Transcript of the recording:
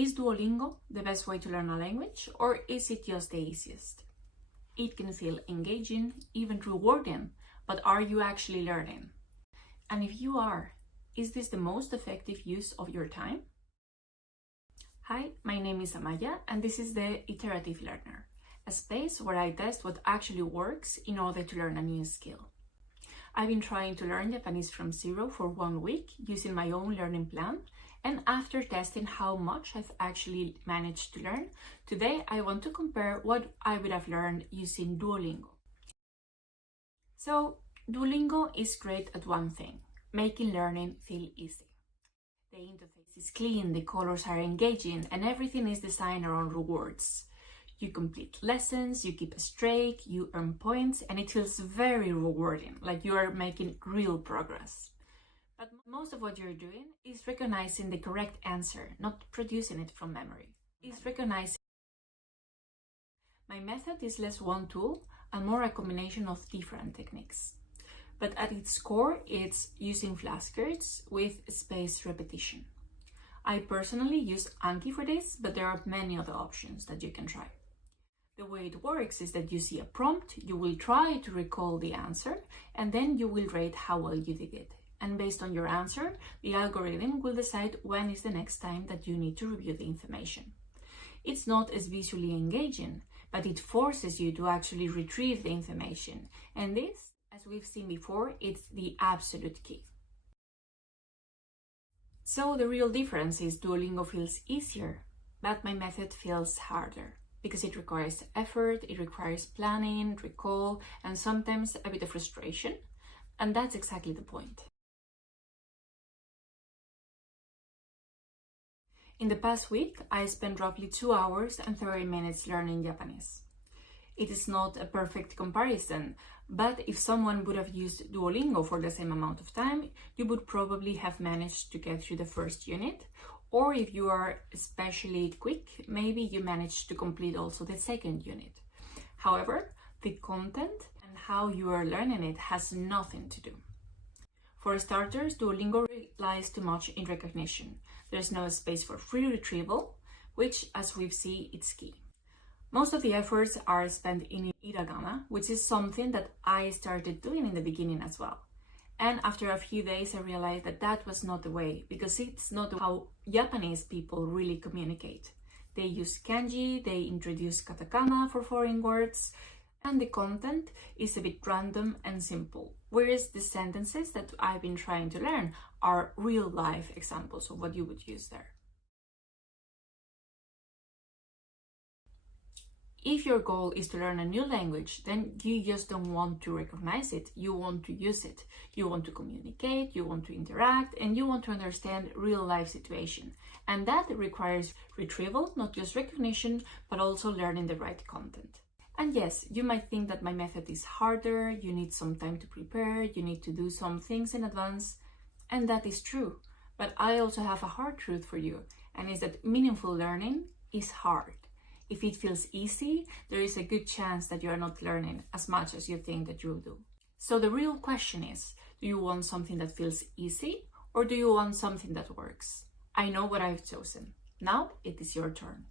Is Duolingo the best way to learn a language, or is it just the easiest? It can feel engaging, even rewarding, but are you actually learning? And if you are, is this the most effective use of your time? Hi, my name is Amaya, and this is the Iterative Learner, a space where I test what actually works in order to learn a new skill. I've been trying to learn Japanese from zero for 1 week using my own learning plan, and after testing how much I've actually managed to learn, today I want to compare what I would have learned using Duolingo. So, Duolingo is great at one thing: making learning feel easy. The interface is clean, the colors are engaging, and everything is designed around rewards. You complete lessons, you keep a streak, you earn points, and it feels very rewarding, like you are making real progress. But most of what you're doing is recognizing the correct answer, not producing it from memory. It's recognizing. My method is less one tool and more a combination of different techniques. But at its core, it's using flashcards with spaced repetition. I personally use Anki for this, but there are many other options that you can try. The way it works is that you see a prompt, you will try to recall the answer, and then you will rate how well you did it. And based on your answer, the algorithm will decide when is the next time that you need to review the information. It's not as visually engaging, but it forces you to actually retrieve the information. And this, as we've seen before, it's the absolute key. So the real difference is Duolingo feels easier, but my method feels harder because it requires effort, it requires planning, recall, and sometimes a bit of frustration. And that's exactly the point. In the past week, I spent roughly 2 hours and 30 minutes learning Japanese. It is not a perfect comparison, but if someone would have used Duolingo for the same amount of time, you would probably have managed to get through the first unit, or if you are especially quick, maybe you managed to complete also the second unit. However, the content and how you are learning it has nothing to do. For starters, Duolingo relies too much in recognition. There's no space for free retrieval, which, as we've seen, is key. Most of the efforts are spent in hiragana, which is something that I started doing in the beginning as well. And after a few days, I realized that that was not the way, because it's not how Japanese people really communicate. They use kanji, they introduce katakana for foreign words, and the content is a bit random and simple, whereas the sentences that I've been trying to learn are real-life examples of what you would use there. If your goal is to learn a new language, then you just don't want to recognize it, you want to use it. You want to communicate, you want to interact, and you want to understand real-life situation. And that requires retrieval, not just recognition, but also learning the right content. And yes, you might think that my method is harder, you need some time to prepare, you need to do some things in advance, and that is true. But I also have a hard truth for you, and is that meaningful learning is hard. If it feels easy, there is a good chance that you are not learning as much as you think that you'll do. So the real question is, do you want something that feels easy, or do you want something that works? I know what I've chosen. Now it is your turn.